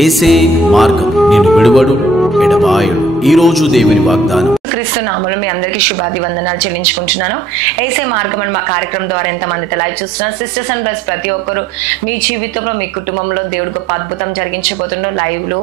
ఏసే మార్గం నేను విడువడు ఎడబాయడు. ఈ రోజు దేవుని వాగ్దానం. క్రీస్తు నామములో మీ అందరికీ శుభాది వందనాలు చెల్లించుకుంటున్నాను. ఏసే మార్గం అని మా కార్యక్రమం ద్వారా ఎంతమంది లైవ్ చూస్తున్నారు సిస్టర్స్ అండ్ బ్రదర్స్, ప్రతి ఒక్కరు మీ జీవితంలో మీ కుటుంబంలో దేవుడు గొప్ప అద్భుతం జరిగించబోతున్నారు. లైవ్లు,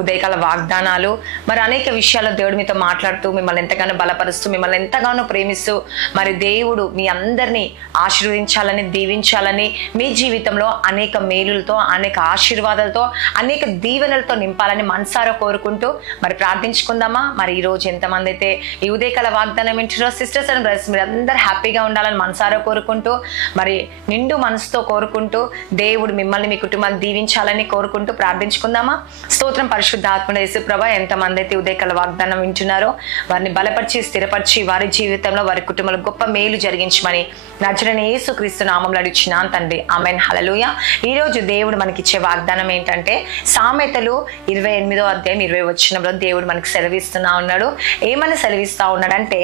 ఉదయకాల వాగ్దానాలు, మరి అనేక విషయాల్లో దేవుడు మీతో మాట్లాడుతూ మిమ్మల్ని ఎంతగానో బలపరుస్తూ మిమ్మల్ని ఎంతగానో ప్రేమిస్తూ మరి దేవుడు మీ అందరినీ ఆశీర్వదించాలని, దీవించాలని, మీ జీవితంలో అనేక మేలులతో, అనేక ఆశీర్వాదాలతో, అనేక దీవెనలతో నింపాలని మనసారా కోరుకుంటూ మరి ప్రార్థించుకుందామా. మరి ఈ రోజు ఎంతమంది అయితే ఈ ఉదయకాల వాగ్దానం వింటున్నారో సిస్టర్స్ అండ్ బ్రదర్స్, మీరు అందరూ హ్యాపీగా ఉండాలని మనసారా కోరుకుంటూ, మరి నిండు మనసుతో కోరుకుంటూ, దేవుడు మిమ్మల్ని మీ కుటుంబాన్ని దీవించాలని కోరుకుంటూ ప్రార్థించుకుందామా. స్తోత్రం పరిశుద్ధాత్ముడు యేసుప్రభా, ఎంతమంది అయితే ఉదయకాల వాగ్దానం వింటున్నారో వారిని బలపరిచి, స్థిరపరిచి, వారి జీవితంలో, వారి కుటుంబంలో గొప్ప మేలు జరిగించమని నజరేయుడైన యేసుక్రీస్తు నామములో అడుగుచున్నాను తండ్రి, ఆమేన్, హల్లెలూయా. ఈ రోజు దేవుడు మనకిచ్చే వాగ్దానం ఏంటంటే సామెతలు 28వ అధ్యాయం 20వ వచనంలో దేవుడు మనకి సెలవిస్తున్నా ఉన్నాడు. ఏమని సెలవిస్తా ఉన్నాడంటే,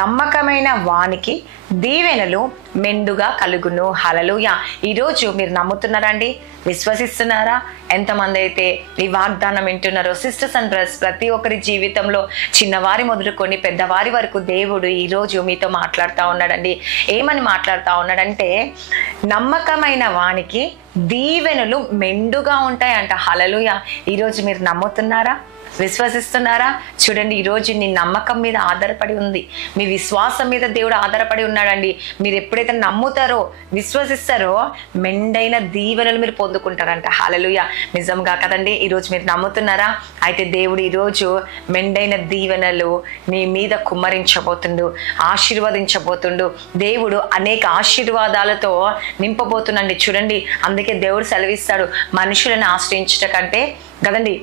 నమ్మకమైన వానికి దీవెనలు మెండుగా కలుగును. హల్లెలూయా. ఈరోజు మీరు నమ్ముతున్నారండి? విశ్వసిస్తున్నారా? ఎంతమంది అయితే ఈ వాగ్దానం వింటున్నారో సిస్టర్స్ అండ్ బ్రదర్స్, ప్రతి ఒక్కరి జీవితంలో చిన్నవారి మొదలుకొని పెద్దవారి వరకు దేవుడు ఈరోజు మీతో మాట్లాడుతూ ఉన్నాడండి. ఏమని మాట్లాడుతూ ఉన్నాడంటే, నమ్మకమైన వానికి దీవెనలు మెండుగా ఉంటాయంట. హల్లెలూయా. ఈరోజు మీరు నమ్ముతున్నారా? విశ్వసిస్తున్నారా? చూడండి, ఈరోజు నీ నమ్మకం మీద ఆధారపడి ఉంది, మీ విశ్వాసం మీద దేవుడు ఆధారపడి ఉన్నాడండి. మీరు ఎప్పుడైతే నమ్ముతారో, విశ్వసిస్తారో, మెండైన దీవెనలు మీరు పొందుకుంటారంట. హల్లెలూయా. నిజంగా కదండి. ఈరోజు మీరు నమ్ముతున్నారా? అయితే దేవుడు ఈరోజు మెండైన దీవెనలు నీ మీద కుమ్మరించబోతుండు, ఆశీర్వదించబోతుండు. దేవుడు అనేక ఆశీర్వాదాలతో నింపబోతుండండి. చూడండి, అందుకే దేవుడు సెలవిస్తాడు, మనుషులను ఆశ్రయించట కంటే కదండి,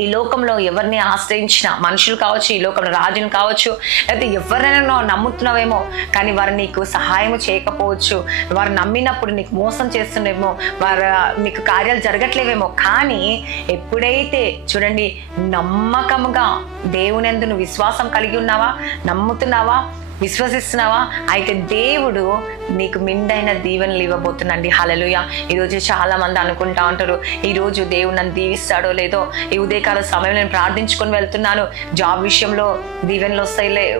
ఈ లోకంలో ఎవరిని ఆశ్రయించినా, మనుషులు కావచ్చు, ఈ లోకంలో రాజుని కావచ్చు, లేకపోతే ఎవరైనా నమ్ముతున్నావేమో కానీ వారు నీకు సహాయం చేయకపోవచ్చు, వారు నమ్మినప్పుడు నీకు మోసం చేస్తుండేమో, వారు నీకు కార్యాలు జరగట్లేవేమో. కానీ ఎప్పుడైతే చూడండి, నమ్మకముగా దేవునందు నువ్వు విశ్వాసం కలిగి ఉన్నావా, నమ్ముతున్నావా, విశ్వసిస్తున్నావా, అయితే దేవుడు నీకు మెండైన దీవెనలు ఇవ్వబోతుందండి. హల్లెలూయా. ఈరోజు చాలా మంది అనుకుంటా ఉంటారు, ఈరోజు దేవుడు నన్ను దీవిస్తాడో లేదో, ఈ ఉదయకాల సమయంలో నేను ప్రార్థించుకొని వెళ్తున్నాను, జాబ్ విషయంలో దీవెనలు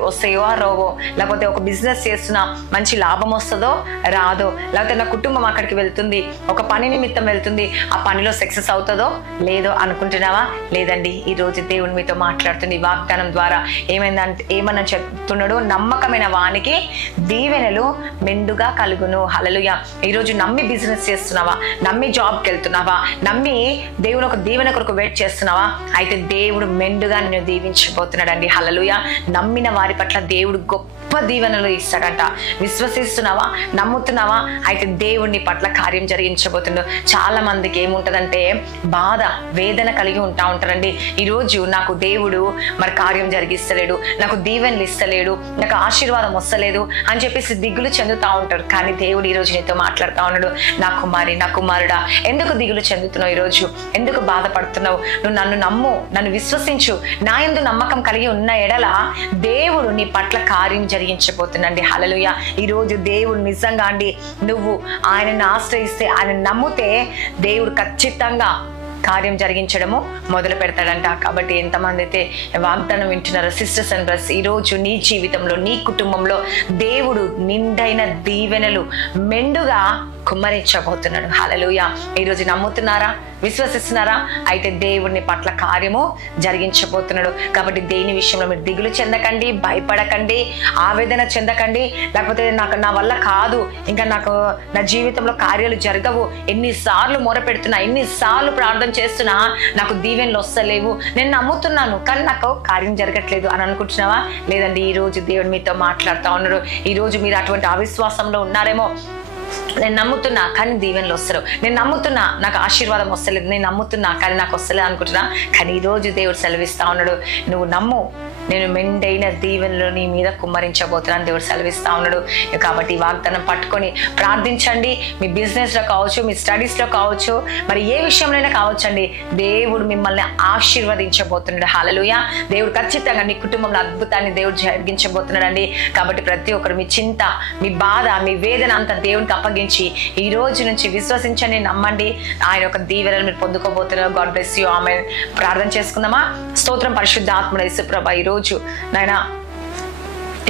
వస్తాయో రావో, లేకపోతే ఒక బిజినెస్ చేస్తున్నా మంచి లాభం వస్తుందో రాదో, లేకపోతే నా కుటుంబం అక్కడికి వెళ్తుంది, ఒక పని నిమిత్తం వెళ్తుంది, ఆ పనిలో సక్సెస్ అవుతుందో లేదో అనుకుంటున్నావా? లేదండి, ఈరోజు దేవుడు మీతో మాట్లాడుతుంది ఈ వాగ్దానం ద్వారా. ఏమన్నా చెప్తున్నాడు? నమ్మకమైన వానికి దీవెనలు మెండుగా కలుగును. హల్లెలూయా. ఈరోజు నమ్మి బిజినెస్ చేస్తున్నావా, నమ్మి జాబ్కి వెళ్తున్నావా, నమ్మి దేవుని ఒక దీవెన కొరకు వెయిట్ చేస్తున్నావా? అయితే దేవుడు మెండుగా నిన్ను దీవించబోతున్నాడు అండి. హల్లెలూయా. నమ్మిన వారి పట్ల దేవుడు గొప్ప దీవెనలు ఇస్తాడంట. విశ్వసిస్తున్నావా, నమ్ముతున్నావా? అయితే దేవుడిని పట్ల కార్యం జరిగించబోతుండు. చాలా మందికి ఏముంటదంటే బాధ, వేదన కలిగి ఉంటారండి. ఈరోజు నాకు దేవుడు మరి కార్యం జరిగిస్తలేడు, నాకు దీవెనలు ఇస్తలేడు, నాకు ఆశీర్వాదం వస్తలేదు అని చెప్పేసి దిగులు చెందుతూ ఉంటారు. కానీ దేవుడు ఈరోజు నీతో మాట్లాడుతూ ఉన్నాడు, నా కుమారి, నా కుమారుడా, ఎందుకు దిగులు చెందుతున్నావు? ఈరోజు ఎందుకు బాధపడుతున్నావు? నువ్వు నన్ను నమ్ము, నన్ను విశ్వసించు, నా యందు నమ్మకం కలిగి ఉన్న ఎడల దేవుడు నీ పట్ల కార్యం జరిగించబోతుందండి. హల్లెలూయా. ఈరోజు దేవుడు నిజంగా అండి, నువ్వు ఆయనను ఆశ్రయిస్తే, ఆయన నమ్మితే దేవుడు ఖచ్చితంగా కార్యం జరిగించడము మొదలు పెడతాడంట. కాబట్టి ఎంతమంది అయితే వాగ్దానం వింటున్నారో సిస్టర్స్ అండ్ బ్రదర్స్, ఈరోజు నీ జీవితంలో, నీ కుటుంబంలో దేవుడు నిండైన దీవెనలు మెండుగా కుమ్మరించబోతున్నాడు. హల్లెలూయా. ఈరోజు నమ్ముతున్నారా, విశ్వసిస్తున్నారా? అయితే దేవుడిని పట్ల కార్యము జరిగించబోతున్నాడు. కాబట్టి దేని విషయంలో మీరు దిగులు చెందకండి, భయపడకండి, ఆవేదన చెందకండి, లేకపోతే నా వల్ల కాదు, ఇంకా నా జీవితంలో కార్యాలు జరగవు, ఎన్నిసార్లు మొరపెడుతున్నా, ఎన్నిసార్లు ప్రార్థన చేస్తున్నా నాకు దీవెనలు వస్తలేవు, నేను నమ్ముతున్నాను కానీ నాకు కార్యం జరగట్లేదు అని అనుకుంటున్నావా? లేదండి, ఈరోజు దేవుడు మీతో మాట్లాడుతూ ఉన్నాడు. ఈరోజు మీరు అటువంటి అవిశ్వాసంలో ఉన్నారేమో, నేను నమ్ముతున్నా కానీ దీవెనలు వస్తారు, నేను నమ్ముతున్నా నాకు ఆశీర్వాదం వస్తలేదు, నేను నమ్ముతున్నా కానీ నాకు వస్తలేదు అనుకుంటున్నా. కానీ ఈరోజు దేవుడు సెలవిస్తా ఉన్నాడు, నువ్వు నమ్ము, నేను మెండైన దీవెనలు నీ మీద కుమ్మరించబోతున్నాను దేవుడు సెలవిస్తా ఉన్నాడు. కాబట్టి ఈ వాగ్దానం పట్టుకొని ప్రార్థించండి. మీ బిజినెస్లో కావచ్చు, మీ స్టడీస్లో కావచ్చు, మరి ఏ విషయంలోనే కావచ్చండి, దేవుడు మిమ్మల్ని ఆశీర్వదించబోతున్నాడు. హల్లెలూయా. దేవుడు ఖచ్చితంగా నీ కుటుంబంలో అద్భుతాన్ని దేవుడు జరిగించబోతున్నాడు అండి. కాబట్టి ప్రతి ఒక్కరు మీ చింత, మీ బాధ, మీ వేదన అంతా దేవునికి అప్పగించి ఈ రోజు నుంచి విశ్వసించండి, నమ్మండి, ఆయన యొక్క దీవెనలు మీరు పొందుకోబోతున్నారు. God bless you. ఆమేన్. ప్రార్థన చేసుకుందామా? స్తోత్రం పరిశుద్ధాత్ముడ యేసుప్రభా, ఈ రోజు నాయనా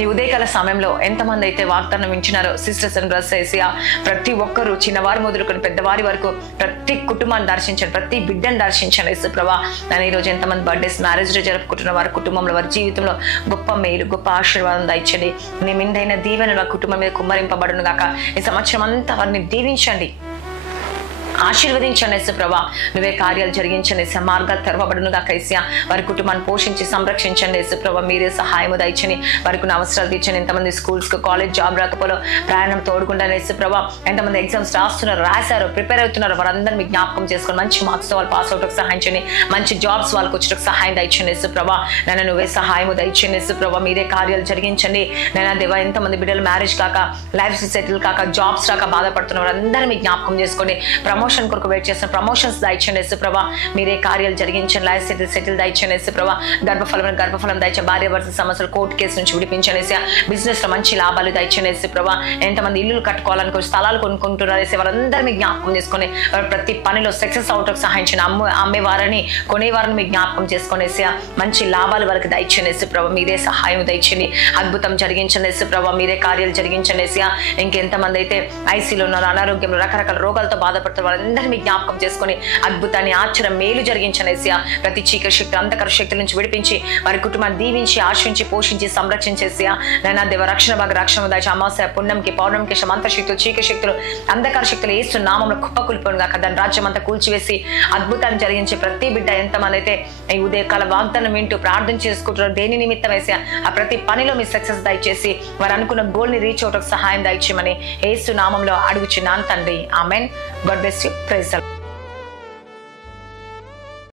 ఈ ఉదయకాల సమయంలో ఎంతమంది అయితే వాగ్దానం వింటున్నారో సిస్టర్స్ అండ్ బ్రదర్స్ ఏసియా, ప్రతి ఒక్కరు చిన్నవారు మొదలుకొని పెద్దవారి వరకు ప్రతి కుటుంబాన్ని దర్శించండి, ప్రతి బిడ్డను దర్శించండి యేసుప్రభా. నేను ఈరోజు ఎంతమంది బర్త్డేస్, మ్యారేజ్ డే జరుపుకుంటున్న వారి కుటుంబంలో, వారి జీవితంలో గొప్ప మేలు, గొప్ప ఆశీర్వాదం దయచండి. నీ మిందైన దీవెనలు వారి కుటుంబం మీద కుమ్మరింపబడును గాక. ఈ సంవత్సరం అంతా వారిని దీవించండి, ఆశీర్వదించండి యేసుప్రభా. నువ్వే కార్యాలు జరిగించండి, మార్గాలు తెరవబడును గాక యేసయ్యా. వారి కుటుంబాన్ని పోషించి సంరక్షించండి యేసుప్రభా. మీరే సహాయము దయచండి, వారికి అవసరాలు తీర్చండి. ఎంతమంది స్కూల్స్కి, కాలేజ్, జాబ్ రాకపోలో ప్రయాణం తోడుకుంటాను యేసుప్రభా. ఎంతమంది ఎగ్జామ్స్ రాస్తున్నారు, రాశారు, ప్రిపేర్ అవుతున్నారు, వారందరినీ మీకు జ్ఞాపకం చేసుకొని మంచి మార్క్స్తో వాళ్ళు పాస్ అవుట్కి సహాయం చేయండి, మంచి జాబ్స్ వాళ్ళకి వచ్చేటకు సహాయం దయచండి యేసుప్రభా. నన్ను నువ్వే సహాయము దయచండి యేసుప్రభా. మీరే కార్యాలు జరిగించండి నైనా దేవా. ఎంతమంది బిడ్డలు మ్యారేజ్ కాక, లైఫ్ సెటిల్ కాక, జాబ్స్ రాక బాధపడుతున్నారు, వారందరూ మీకు జ్ఞాపకం చేసుకోండి. ప్రమోషన్ కొరకు వెయిట్ చేసిన ప్రమోషన్స్ దయచండి యేసుప్రభా. మీరే కార్యాలు జరిగించండి. లైఫ్ సెటిల్ దయచండి యేసుప్రభా. గర్భఫలం దయచండి. భార్య భర్త సమస్యలు, కోర్టు కేసు నుంచి విడిపించండి యేసయ్యా. బిజినెస్ లో మంచి లాభాలు దయచండి యేసుప్రభా. ఎంతమంది ఇల్లు కట్టుకోవాలనుకో, స్థలాలు కొనుక్కుంటున్నారు యేసయ్యా, వారందరూ మీకు జ్ఞాపకం చేసుకొని ప్రతి పనిలో సక్సెస్ అవుటకు సహాయం చేయండి. అమ్మేవారని, కొనేవారిని మీకు జ్ఞాపకం చేసుకొని యేసయ్యా, మంచి లాభాలు వారికి దయచండి యేసుప్రభా. మీరే సహాయం దయచండి, అద్భుతం జరిగించండి యేసుప్రభా. మీరే కార్యాలు జరిగించండి యేసయ్యా. ఇంకెంతమంది అయితే ఐసీలో ఉన్నారు, అనారోగ్యంలో, రకరకాల రోగాలతో బాధపడుతున్నారు, వారందరూ మీకు జ్ఞాపకం చేసుకొని అద్భుతాన్ని, ఆశ్చర్యం, మేలు జరిగించండి యేసయ్యా. ప్రతి చీకటి శక్తి, అంధకార శక్తుల నుంచి విడిపించి వారి కుటుంబాన్ని దీవించి, ఆశించి, పోషించి, సంరక్షించేసయ్యా. నైనా దేవ రక్షణ భాగ రక్షణ దాచి అమావాస్య, పుణ్యంకి, పౌర్ణమికి, సమంత శక్తులు, చీకటి శక్తులు, అంధకార శక్తులు యేసు నామములో కుప్పకూలిపోను గాక. దాని రాజ్యం అంతా కూల్చివేసి అద్భుతాన్ని జరిగించే ప్రతి బిడ్డ, ఎంతమంది అయితే ఈ ఉదయకాల వాగ్దానం వింటూ ప్రార్థన చేసుకుంటారో, దేని నిమిత్తం యేసయ్యా, ఆ ప్రతి పనిలో మీ సక్సెస్ దయచేసి వారు అనుకున్న గోల్ ని రీచ్ అవడానికి సహాయం దయచేయమని యేసు నామంలో అడుగుచున్నాను తండ్రి. Amen. God bless you. Praise the lord.